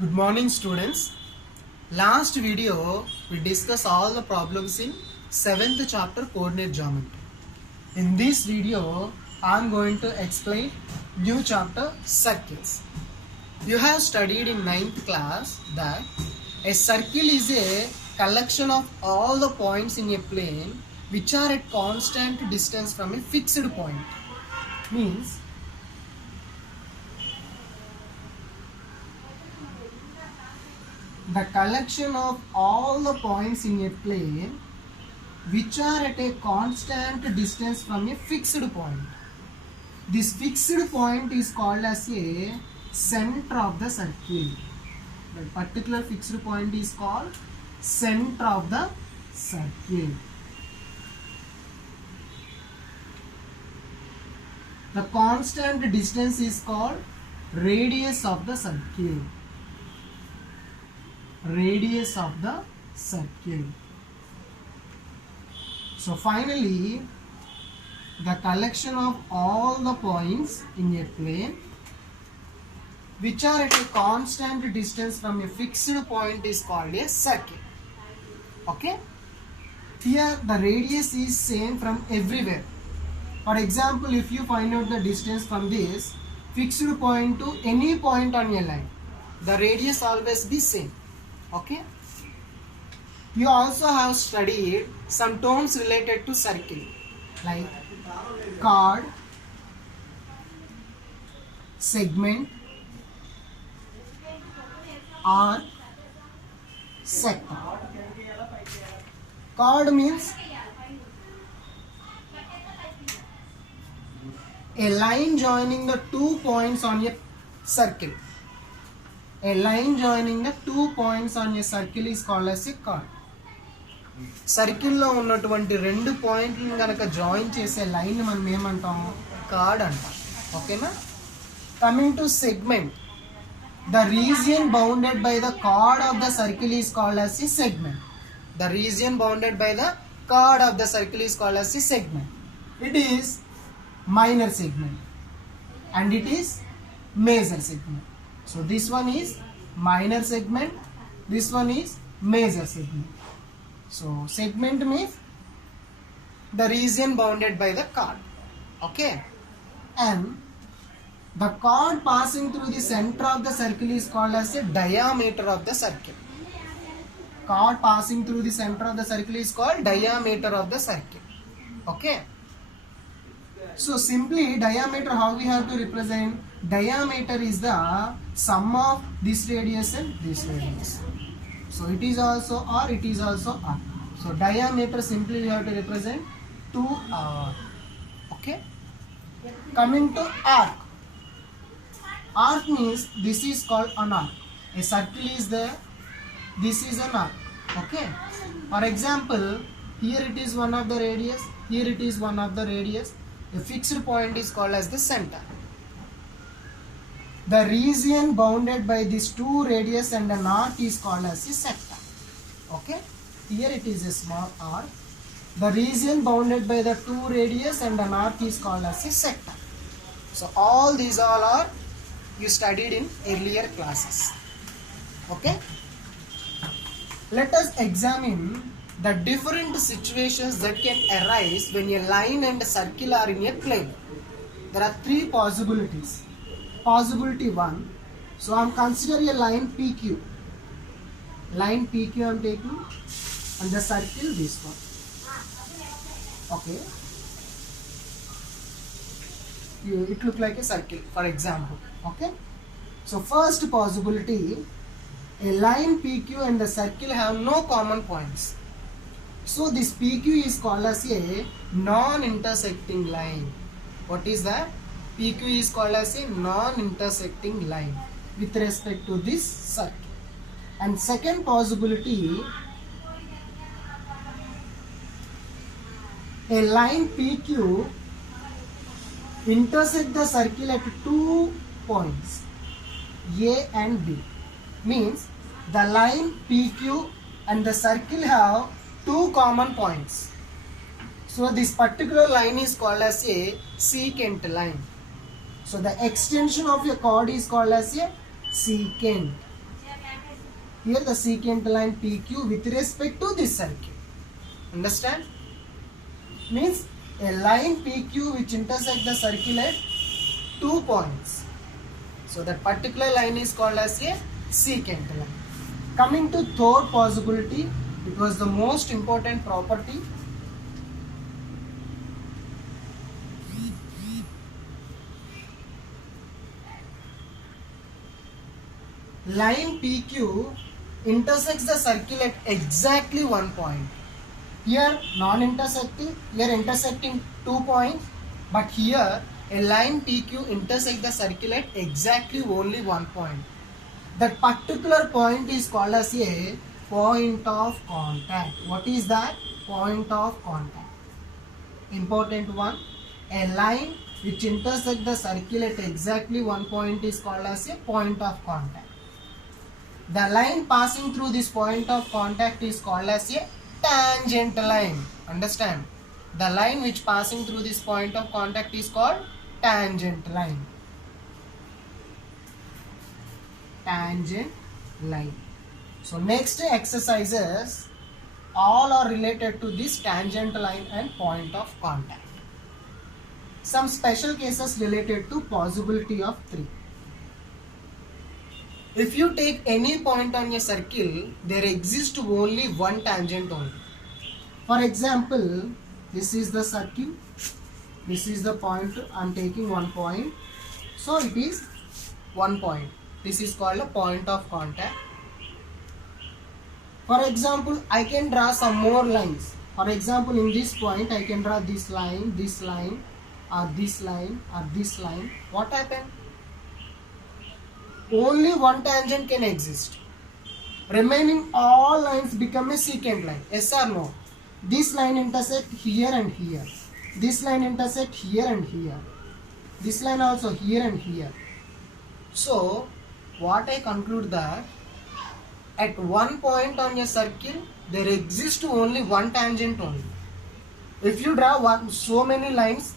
Good morning, students. Last video we discussed all the problems in 7th chapter coordinate geometry. In this video I am going to explain new chapter circles. You have studied in 9th class that a circle is a collection of all the points in a plane which are at constant distance from a fixed point. Means the collection of all the points in a plane which are at a constant distance from a fixed point. This fixed point is called as a center of the circle. The particular fixed point is called center of the circle. The constant distance is called radius of the circle. Radius of the circle. So finally, the collection of all the points in a plane which are at a constant distance from a fixed point is called a circle. Okay? Here the radius is same from everywhere. For example, if you find out the distance from this fixed point to any point on a line, the radius always be same. Okay? You also have studied some terms related to circle like chord, segment, arc, sector. Chord means a line joining the 2 points on a circle. A line joining the 2 points on a circle is called as a chord. Circle లో ఉన్నటువంటి రెండు పాయింట్లను కనుక join చేసే line మనం ఏమంటాం? Card అంటాం. ఓకేనా? Coming to segment, the region bounded by the card of the circle is called as a segment. The region bounded by the chord of the circle is called as a segment. It is minor segment and it is major segment. So this one is minor segment, this one is major segment. So segment means the region bounded by the chord. Okay, and the chord passing through the center of the circle is called as a diameter of the circle. Chord passing through the center of the circle is called diameter of the circle. Okay, so simply diameter, how we have to represent? Diameter is the sum of this radius and this radius. So it is also R, it is also R. So diameter simply we have to represent 2R. Okay. Coming to arc. Arc means this is called an arc. A circle is there. This is an arc. Okay. For example, here it is one of the radius. Here it is one of the radius. A fixed point is called as the center. The region bounded by these two radius and an arc is called as a sector. Okay. Here it is a small arc. The region bounded by the two radius and an arc is called as a sector. So all these all are you studied in earlier classes. Okay. Let us examine the different situations that can arise when a line and a circle are in a plane. There are three possibilities. Possibility 1, so I am considering a line PQ. Line PQ I am taking and the circle this one. Okay, it look like a circle for example. Okay, so first possibility, a line PQ and the circle have no common points. So this PQ is called as a non-intersecting line. What is that? PQ is called as a non-intersecting line with respect to this circle. And second possibility, a line PQ intersect the circle at 2 points A and B. Means the line PQ and the circle have 2 common points. So this particular line is called as a secant line. So the extension of your chord is called as a secant. here the secant line PQ with respect to this circle. Understand? Means a line PQ which intersects the circle at 2 points. So that particular line is called as a secant line. Coming to third possibility, it was the most important property. Line PQ intersects the circle at exactly 1 point. Here non-intersecting, here intersecting 2 points, but here a line PQ intersects the circle at exactly only 1 point. That particular point is called as a point of contact. What is that? Point of contact. Important one. A line which intersects the circle at exactly 1 point is called as a point of contact. The line passing through this point of contact is called as a tangent line. Understand? The line which passing through this point of contact is called tangent line. Tangent line. So next exercises all are related to this tangent line and point of contact. Some special cases related to possibility of 3. If you take any point on a circle, there exists only one tangent only. For example, this is the circle, this is the point, I am taking 1 point, so it is 1 point. This is called a point of contact. For example, I can draw some more lines. For example, in this point, I can draw this line, or this line, or this line. What happened? Only one tangent can exist. Remaining all lines become a secant line. Yes or no? This line intersect here and here. This line intersect here and here. This line also here and here. So, what I conclude that at one point on a circle, there exists only one tangent only. If you draw so many lines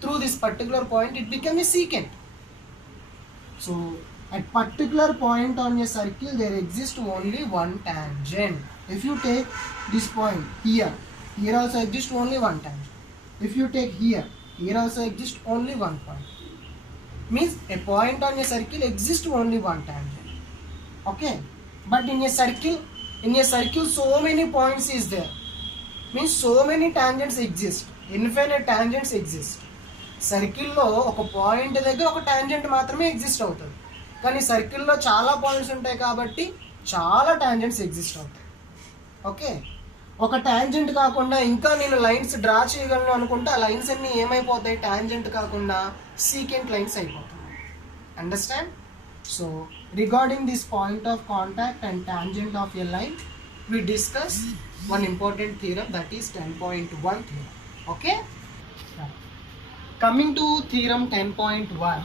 through this particular point, it becomes a secant. So, at particular point on a circle, there exists only one tangent. If you take this point here, here also exists only one tangent. If you take here, here also exists only one point. Means a point on a circle exists only one tangent. Okay, but in a circle so many points is there. Means so many tangents exist. Infinite tangents exist. Circle lo oka point దగ్గర ఒక tangent మాత్రమే exist అవుతుంది. కానీ సర్కిల్లో చాలా points ఉంటాయి కాబట్టి చాలా టాంజెంట్స్ ఎగ్జిస్ట్ అవుతాయి. ఓకే, ఒక టాంజెంట్ కాకుండా ఇంకా నేను లైన్స్ డ్రా చేయగలను అనుకుంటే ఆ లైన్స్ అన్ని ఏమైపోతాయి? టాంజెంట్ కాకుండా సీకెంట్ లైన్స్ అయిపోతాయి. Understand? So regarding this point of contact and tangent of a line we discuss one important theorem, that is 10.1 theorem. Okay, coming to theorem 10.1,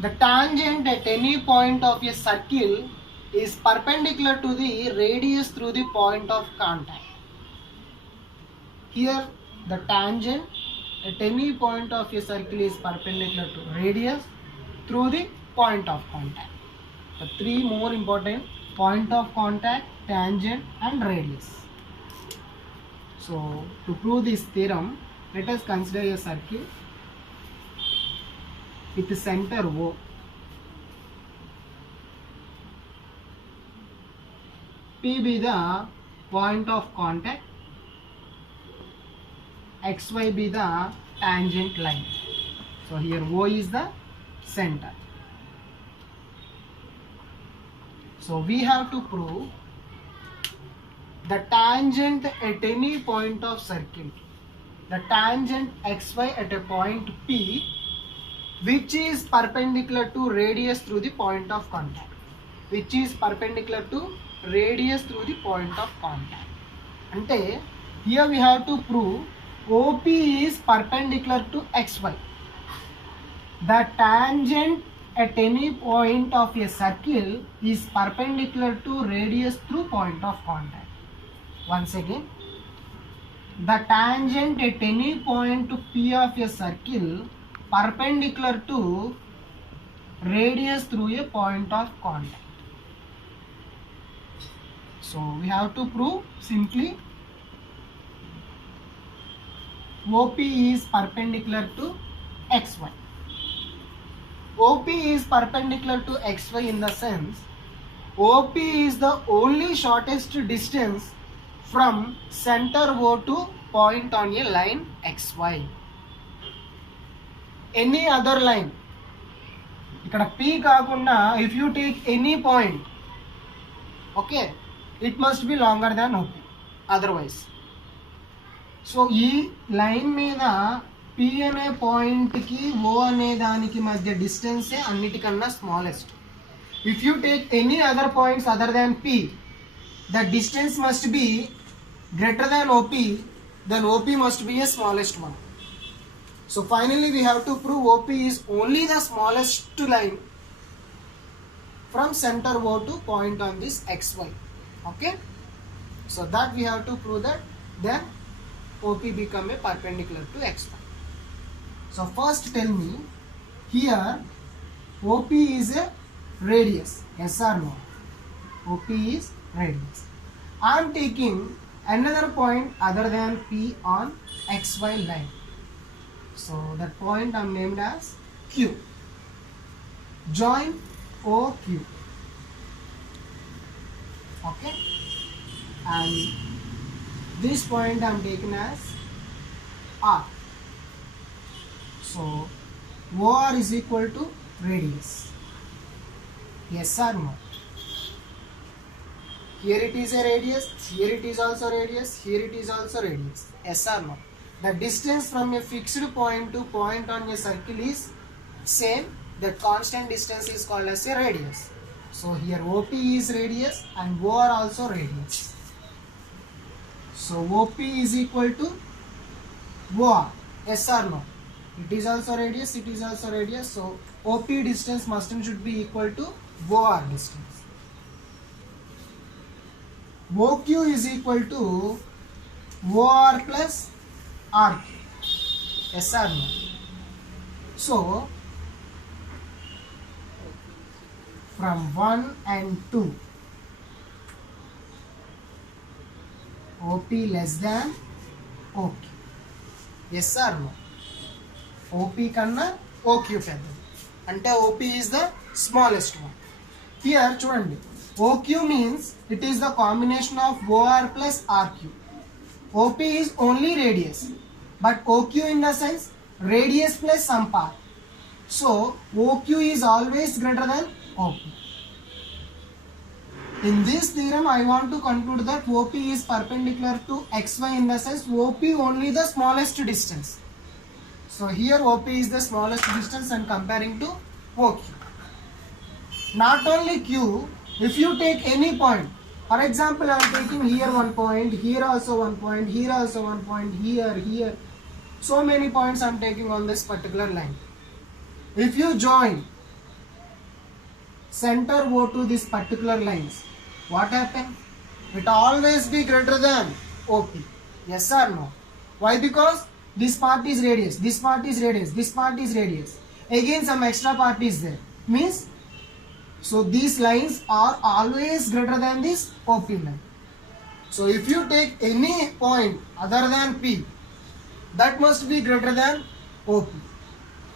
the tangent at any point of a circle is perpendicular to the radius through the point of contact. Here the tangent at any point of a circle is perpendicular to radius through the point of contact. The three more important: point of contact, tangent and radius. So to prove this theorem, let us consider a circle with the center O. P be the point of contact, XY be the tangent line. So here O is the center. So we have to prove the tangent at any point of circle, the tangent XY at a point P which is perpendicular to radius through the point of contact, which is perpendicular to radius through the point of contact. Ante here we have to prove OP is perpendicular to XY. The tangent at any point of a circle is perpendicular to radius through point of contact. Once again, the tangent at any point P of a circle perpendicular to radius through a point of contact. So we have to prove simply OP is perpendicular to XY. OP is perpendicular to XY in the sense OP is the only shortest distance from center O to point on a line XY. Any other line, ఇక్కడ P కాకుండా if you take any point, okay, it must be longer than OP otherwise. So ఈ line మీద P అనే పాయింట్కి O అనే దానికి మధ్య డిస్టెన్సే అన్నిటికన్నా smallest. If you take any other points other than P, the distance must be greater than OP, then OP must be a smallest one. So finally we have to prove OP is only the smallest line from center O to point on this XY. Okay, so that we have to prove that then OP become a perpendicular to XY. So first tell me, here OP is a radius, yes or no? OP is radius. I am taking another point other than P on XY line. So that point I am named as Q. Join OQ. Okay, and this point I am taken as R. So OR is equal to radius. Yes or no? Here it is a radius, here it is also radius, here it is also radius. Yes or no? The distance from a fixed point to point on a circle is same. That constant distance is called as a radius. So here OP is radius and OR also radius. So OP is equal to OR. Yes or no? It is also radius, it is also radius. So OP distance must and should be equal to OR distance. OQ is equal to OR plus RQ. Yes or no? So from 1 and 2, OP less than OQ. Yes or no? OP కన్నా OQ పెద్దది అంటే OP is the smallest one. Here చూడండి, OQ means it is the combination of OR plus RQ. OP is only radius, but OQ in the sense radius plus some part. So OQ is always greater than OP. In this theorem I want to conclude that OP is perpendicular to XY in the sense OP only the smallest distance. So here OP is the smallest distance and comparing to OQ. Not only Q, if you take any point, for example I am taking here one point, here also one point, here also one point, here, so many points I am taking on this particular line. If you join center O to this particular lines, what happen? It always be greater than OP. Yes or no? Why? Because this part is radius, this part is radius, this part is radius. Again some extra part is there. Means, so these lines are always greater than this OP line. So if you take any point other than P, that must be greater than OP.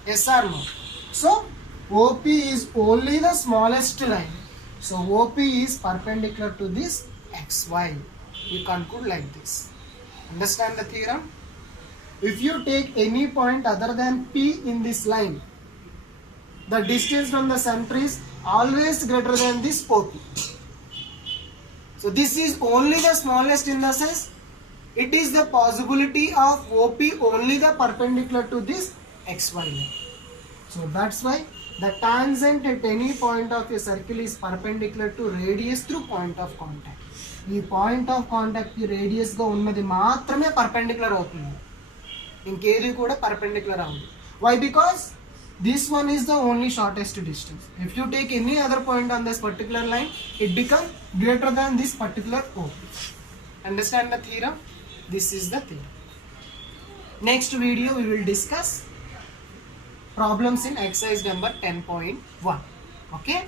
Yes or no? So OP is only the smallest line. So OP is perpendicular to this XY. You conclude like this. Understand the theorem? If you take any point other than P in this line, the distance from the center is always greater than this OP. So this is only the smallest in the sense it is the possibility of OP only the perpendicular to this XY line. So that's why the tangent at any point of a circle is perpendicular to radius through point of contact. ఈ point of contact కి radius గా ఉన్నది మాత్రమే perpendicular అవుతుంది, ఇంకేది కూడా perpendicular అవ్వదు. Why? Because this one is the only shortest distance. If you take any other point on this particular line, it becomes greater than this particular OP. Understand the theorem? This is the theorem. Next video we will discuss problems in exercise number 10.1. Okay.